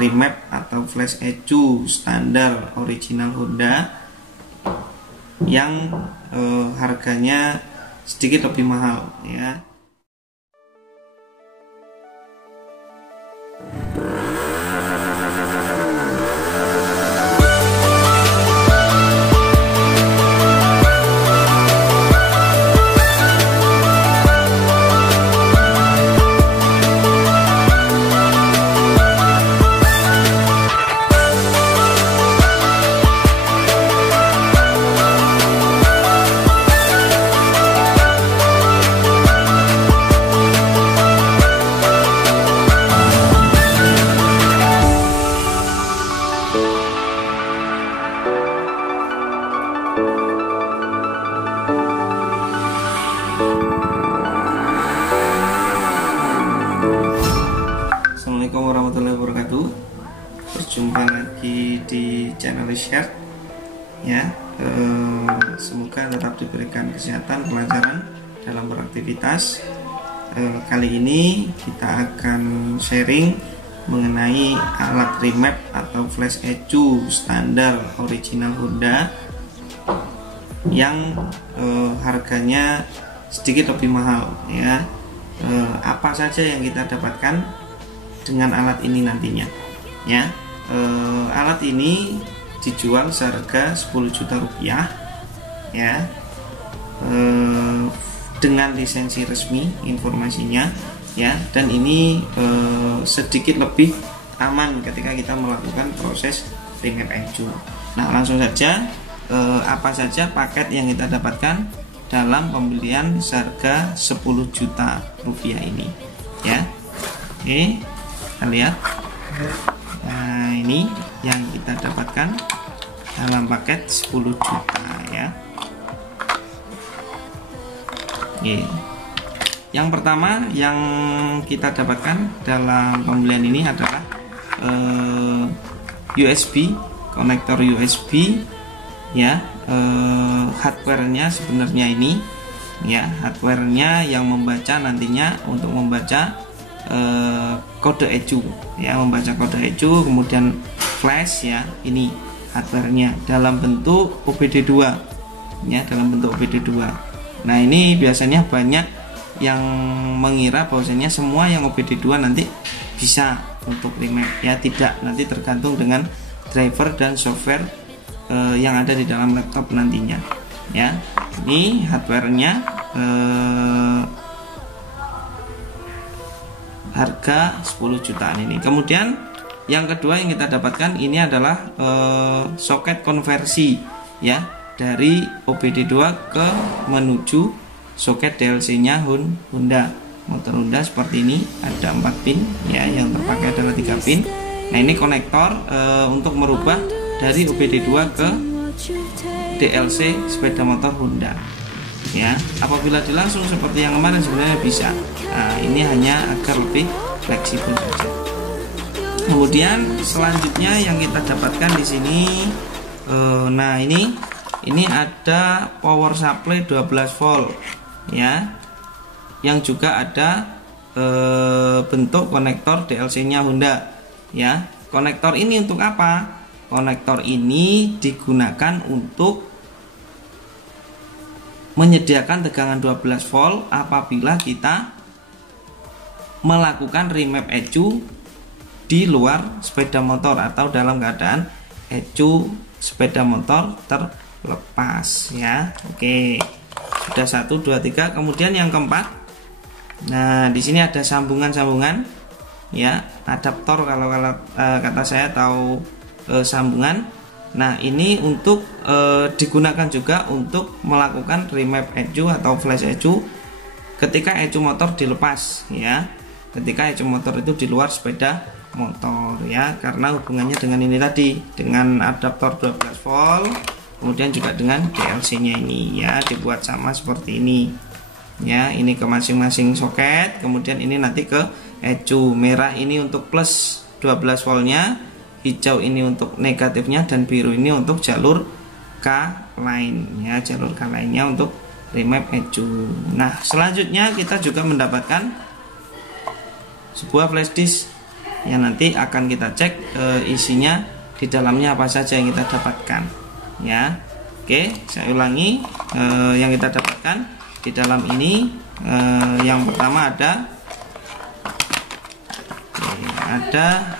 remap atau flash ECU standar original Honda yang harganya sedikit lebih mahal ya. Assalamualaikum warahmatullahi wabarakatuh. Berjumpa lagi di channel Share ya. Semoga tetap diberikan kesehatan, kelancaran dalam beraktivitas. Kali ini kita akan sharing mengenai alat remap atau flash ECU standar original Honda yang harganya sedikit lebih mahal ya. Apa saja yang kita dapatkan dengan alat ini nantinya ya. Alat ini dijual seharga 10 juta rupiah ya, dengan lisensi resmi informasinya ya, dan ini sedikit lebih aman ketika kita melakukan proses remap ECU. Nah, langsung saja, apa saja paket yang kita dapatkan dalam pembelian seharga 10 juta rupiah ini ya. Oke, kita lihat. Nah, ini yang kita dapatkan dalam paket 10 juta ya. Oke. Yang pertama yang kita dapatkan dalam pembelian ini adalah USB, konektor USB ya. Hardware-nya sebenarnya ini ya, hardware-nya yang membaca nantinya untuk membaca kode ECU ya, membaca kode ECU, kemudian flash ya. Ini hardware-nya dalam bentuk OBD2 ya, dalam bentuk OBD2. Nah, ini biasanya banyak yang mengira bahwasanya semua yang OBD2 nanti bisa untuk remap ya. Tidak, nanti tergantung dengan driver dan software yang ada di dalam laptop nantinya ya. Ini hardware-nya harga 10 jutaan ini. Kemudian yang kedua yang kita dapatkan ini adalah soket konversi ya, dari OBD2 ke menuju soket DLC-nya Honda. Motor Honda seperti ini, ada 4 pin ya, yang terpakai adalah 3 pin. Nah, ini konektor untuk merubah dari OBD2 ke DLC sepeda motor Honda ya. Apabila dilangsung seperti yang kemarin sebenarnya bisa. Nah, ini hanya agar lebih fleksibel saja. Kemudian selanjutnya yang kita dapatkan di sini, nah ini ada power supply 12 volt ya, yang juga ada bentuk konektor DLC-nya Honda ya. Konektor ini untuk apa? Konektor ini digunakan untuk menyediakan tegangan 12 volt apabila kita melakukan remap ECU di luar sepeda motor atau dalam keadaan ECU sepeda motor terlepas ya. Oke, sudah 1, 2, 3. Kemudian yang keempat, nah di sini ada sambungan-sambungan ya, adaptor kalau kata saya tahu sambungan. Nah, ini untuk digunakan juga untuk melakukan remap ECU atau flash ECU ketika ECU motor dilepas ya, ketika ECU motor itu di luar sepeda motor ya, karena hubungannya dengan ini tadi, dengan adaptor 12 volt, kemudian juga dengan DLC-nya ini ya, dibuat sama seperti ini ya. Ini ke masing-masing soket, kemudian ini nanti ke ECU. Merah ini untuk plus 12 voltnya, hijau ini untuk negatifnya, dan biru ini untuk jalur K line ya, jalur K lainnya untuk remap ECU. Nah, selanjutnya kita juga mendapatkan sebuah flash disk yang nanti akan kita cek isinya di dalamnya apa saja yang kita dapatkan ya. Oke, saya ulangi, yang kita dapatkan di dalam ini yang pertama ada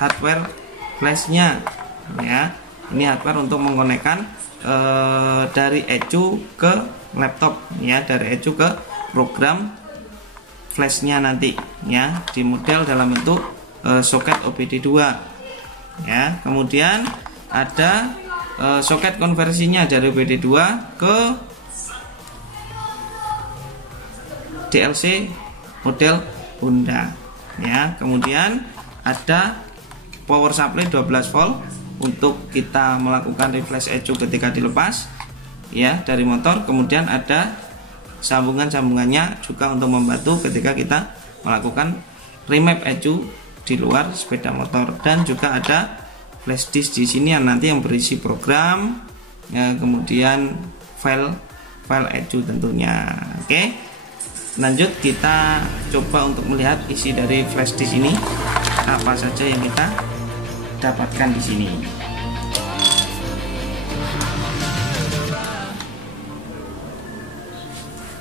hardware flashnya ya. Ini hardware untuk mengkonekkan dari ECU ke laptop ya, dari ECU ke program flashnya nanti ya, di model dalam bentuk soket OBD2 ya. Kemudian ada soket konversinya dari OBD2 ke DLC model Honda ya. Kemudian ada power supply 12 volt untuk kita melakukan refresh ECU ketika dilepas ya dari motor. Kemudian ada sambungannya juga untuk membantu ketika kita melakukan remap ECU di luar sepeda motor. Dan juga ada flash disk di sini yang nanti yang berisi program ya, kemudian file ECU tentunya. Oke, lanjut kita coba untuk melihat isi dari flash disk ini apa saja yang kita dapatkan di sini.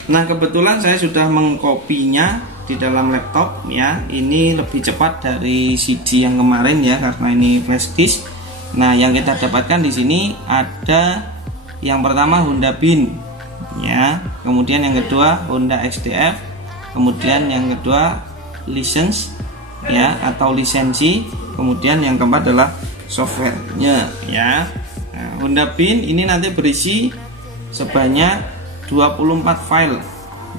Nah, kebetulan saya sudah mengkopinya di dalam laptop ya. Ini lebih cepat dari CD yang kemarin ya, karena ini flash disk. Nah, yang kita dapatkan di sini ada yang pertama Honda Bean ya, kemudian yang kedua Honda XDF, kemudian yang kedua license ya atau lisensi, kemudian yang keempat adalah softwarenya ya. Nah, Honda Bean ini nanti berisi sebanyak 24 file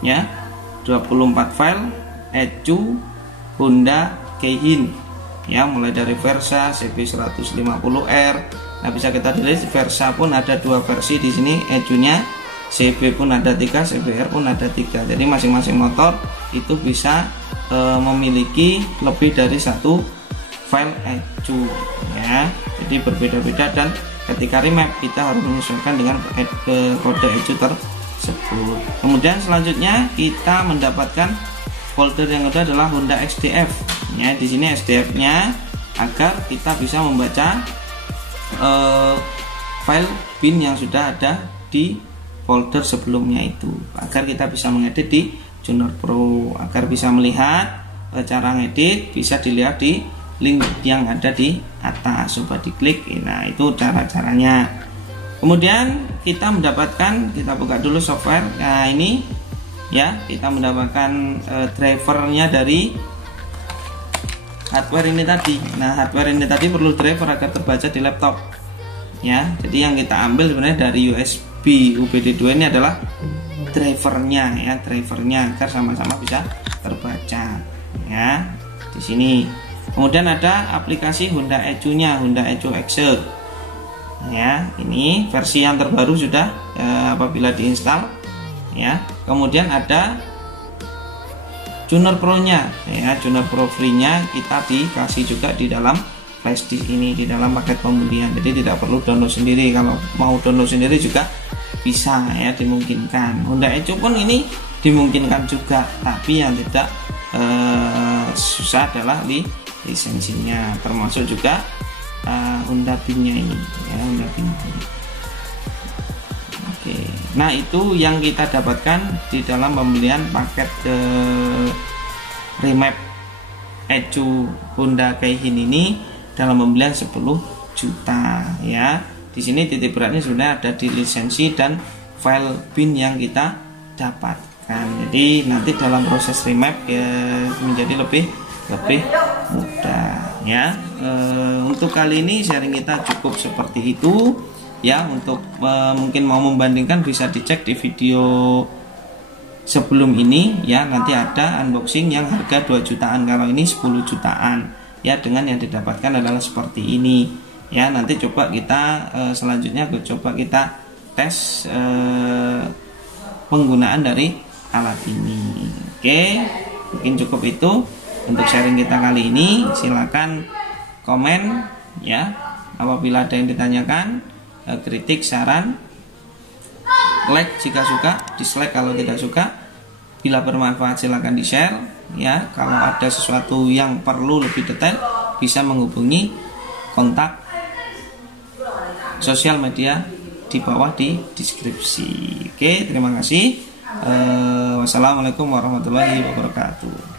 ya, 24 file ECU Honda Keihin ya, mulai dari Versa CB150R. Nah, bisa kita lihat Versa pun ada 2 versi di sini ECU-nya, CB pun ada 3, CBR pun ada 3. Jadi masing-masing motor itu bisa memiliki lebih dari 1 file ECU ya. Jadi berbeda-beda, dan ketika remap kita harus menyesuaikan dengan kode ECU tersebut. Kemudian selanjutnya kita mendapatkan folder yang kedua adalah Honda XDF ya. Di sini XDF-nya agar kita bisa membaca file bin yang sudah ada di folder sebelumnya itu, agar kita bisa mengedit di Tuner Pro. Agar bisa melihat cara ngedit bisa dilihat di link yang ada di atas, coba diklik. Nah, itu cara-caranya. Kemudian kita mendapatkan, kita buka dulu software. Nah, ini ya, kita mendapatkan drivernya dari hardware ini tadi. Nah, hardware ini tadi perlu driver agar terbaca di laptop ya. Jadi yang kita ambil sebenarnya dari USB OBD2 ini adalah drivernya ya, drivernya agar sama-sama bisa terbaca ya di sini. Kemudian ada aplikasi Honda ECU-nya, Honda ECU Exe ya. Ini versi yang terbaru sudah apabila diinstal ya. Kemudian ada Tuner Pro-nya ya, Tuner Pro free-nya kita dikasih juga di dalam flash disk ini, di dalam paket pembelian. Jadi tidak perlu download sendiri. Kalau mau download sendiri juga bisa ya, dimungkinkan. Honda ECU pun ini dimungkinkan juga, tapi yang tidak susah adalah lisensinya, termasuk juga Honda Bean-nya ini ya, Honda Bean. Oke, nah itu yang kita dapatkan di dalam pembelian paket remap ECU Honda Keihin ini dalam pembelian 10 juta ya. Di sini titik beratnya sudah ada di lisensi dan file bin yang kita dapatkan. Jadi nanti dalam proses remap ya menjadi lebih mudah ya. Untuk kali ini sharing kita cukup seperti itu ya. Untuk mungkin mau membandingkan bisa dicek di video sebelum ini ya. Nanti ada unboxing yang harga 2 jutaan, kalau ini 10 jutaan ya, dengan yang didapatkan adalah seperti ini ya. Nanti coba kita selanjutnya coba kita tes penggunaan dari alat ini. Oke, mungkin cukup itu untuk sharing kita kali ini. Silakan komen ya apabila ada yang ditanyakan, kritik, saran, like jika suka, dislike kalau tidak suka. Bila bermanfaat silakan di-share ya. Kalau ada sesuatu yang perlu lebih detail bisa menghubungi kontak sosial media di bawah di deskripsi. Oke, terima kasih. Wassalamualaikum warahmatullahi wabarakatuh.